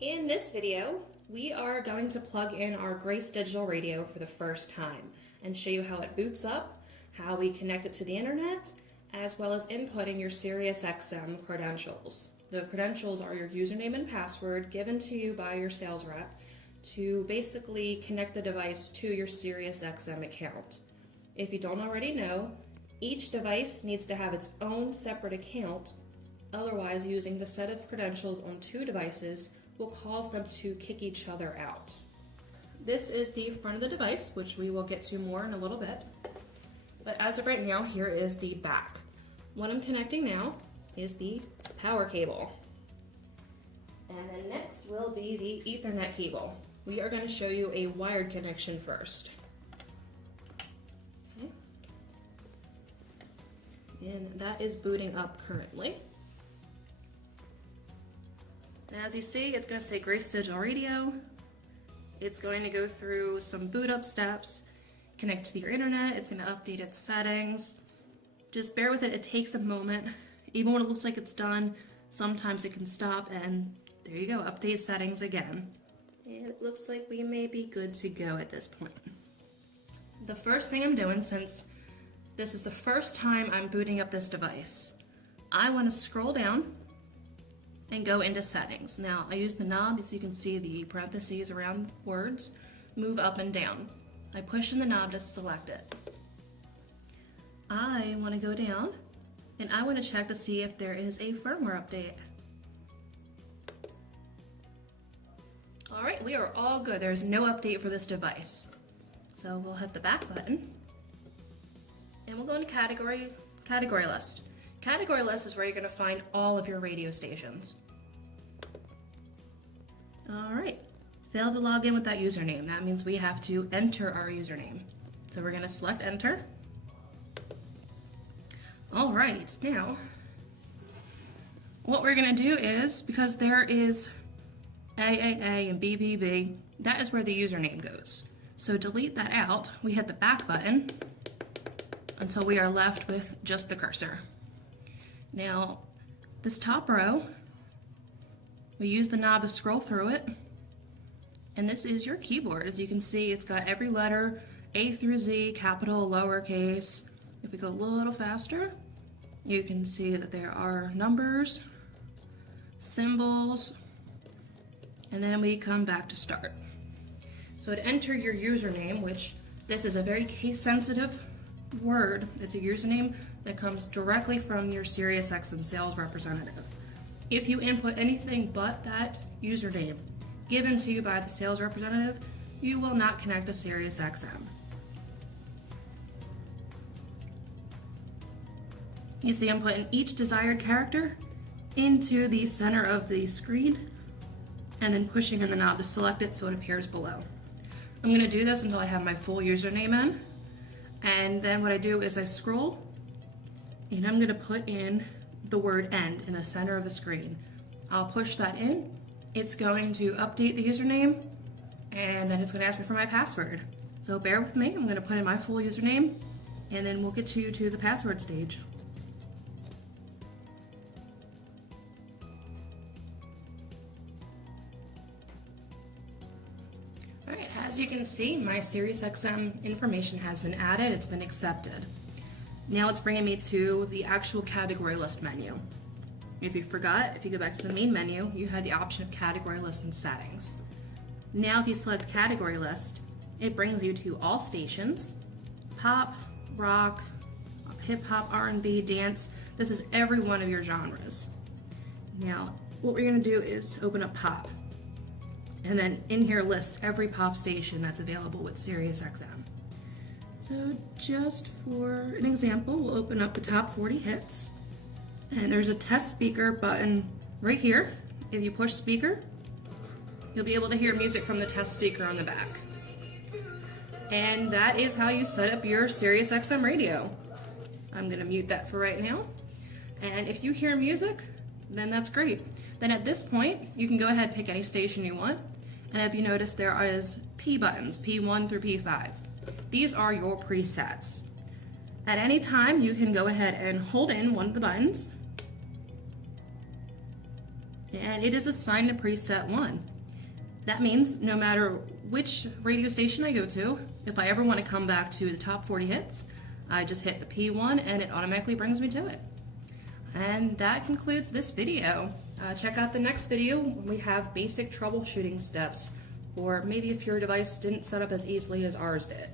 In this video, we are going to plug in our Grace Digital Radio for the first time and show you how it boots up, how we connect it to the internet, as well as inputting your SiriusXM credentials. The credentials are your username and password given to you by your sales rep to basically connect the device to your SiriusXM account. If you don't already know, each device needs to have its own separate account, otherwise using the set of credentials on two devices will cause them to kick each other out. This is the front of the device, which we will get to more in a little bit. But as of right now, here is the back. What I'm connecting now is the power cable. And then next will be the Ethernet cable. We are going to show you a wired connection first. Okay. And that is booting up currently. And as you see, it's going to say Grace Digital Radio. It's going to go through some boot up steps, connect to your internet, it's going to update its settings. Just bear with it, it takes a moment. Even when it looks like it's done, sometimes it can stop and there you go, update settings again. And it looks like we may be good to go at this point. The first thing I'm doing, since this is the first time I'm booting up this device, I want to scroll down and go into settings. Now I use the knob, as you can see the parentheses around words, move up and down. I push in the knob to select it. I want to go down and I want to check to see if there is a firmware update. All right, we are all good. There's no update for this device. So we'll hit the back button and we'll go into category list. Category list is where you're going to find all of your radio stations. All right, failed to log in with that username. That means we have to enter our username. So we're going to select enter. All right, now what we're going to do is, because there is AAA and BBB, that is where the username goes. So delete that out. We hit the back button until we are left with just the cursor. Now, this top row, we use the knob to scroll through it, and this is your keyboard. As you can see, it's got every letter, A through Z, capital, lowercase. If we go a little faster, you can see that there are numbers, symbols, and then we come back to start. So to enter your username, which this is a very case-sensitive word, it's a username that comes directly from your SiriusXM sales representative. If you input anything but that username given to you by the sales representative, you will not connect to SiriusXM. You see I'm putting each desired character into the center of the screen and then pushing in the knob to select it so it appears below. I'm going to do this until I have my full username in. And then what I do is I scroll and I'm going to put in the word end in the center of the screen. I'll push that in. It's going to update the username and then it's going to ask me for my password. So bear with me. I'm going to put in my full username and then we'll get you to the password stage. Alright, as you can see, my SiriusXM information has been added, it's been accepted. Now it's bringing me to the actual category list menu. If you forgot, if you go back to the main menu, you had the option of category list and settings. Now if you select category list, it brings you to all stations, pop, rock, hip hop, R&B, dance. This is every one of your genres. Now, what we're gonna do is open up pop. And then in here list every pop station that's available with SiriusXM. So just for an example, we'll open up the top 40 hits. And there's a test speaker button right here. If you push speaker, you'll be able to hear music from the test speaker on the back. And that is how you set up your SiriusXM radio. I'm gonna mute that for right now. And if you hear music, then that's great. Then at this point, you can go ahead and pick any station you want. And if you notice, there is P buttons, P1 through P5. These are your presets. At any time, you can go ahead and hold in one of the buttons and it is assigned to preset 1. That means no matter which radio station I go to, if I ever want to come back to the top 40 hits, I just hit the P1 and it automatically brings me to it. And that concludes this video. Check out the next video when we have basic troubleshooting steps, or maybe if your device didn't set up as easily as ours did.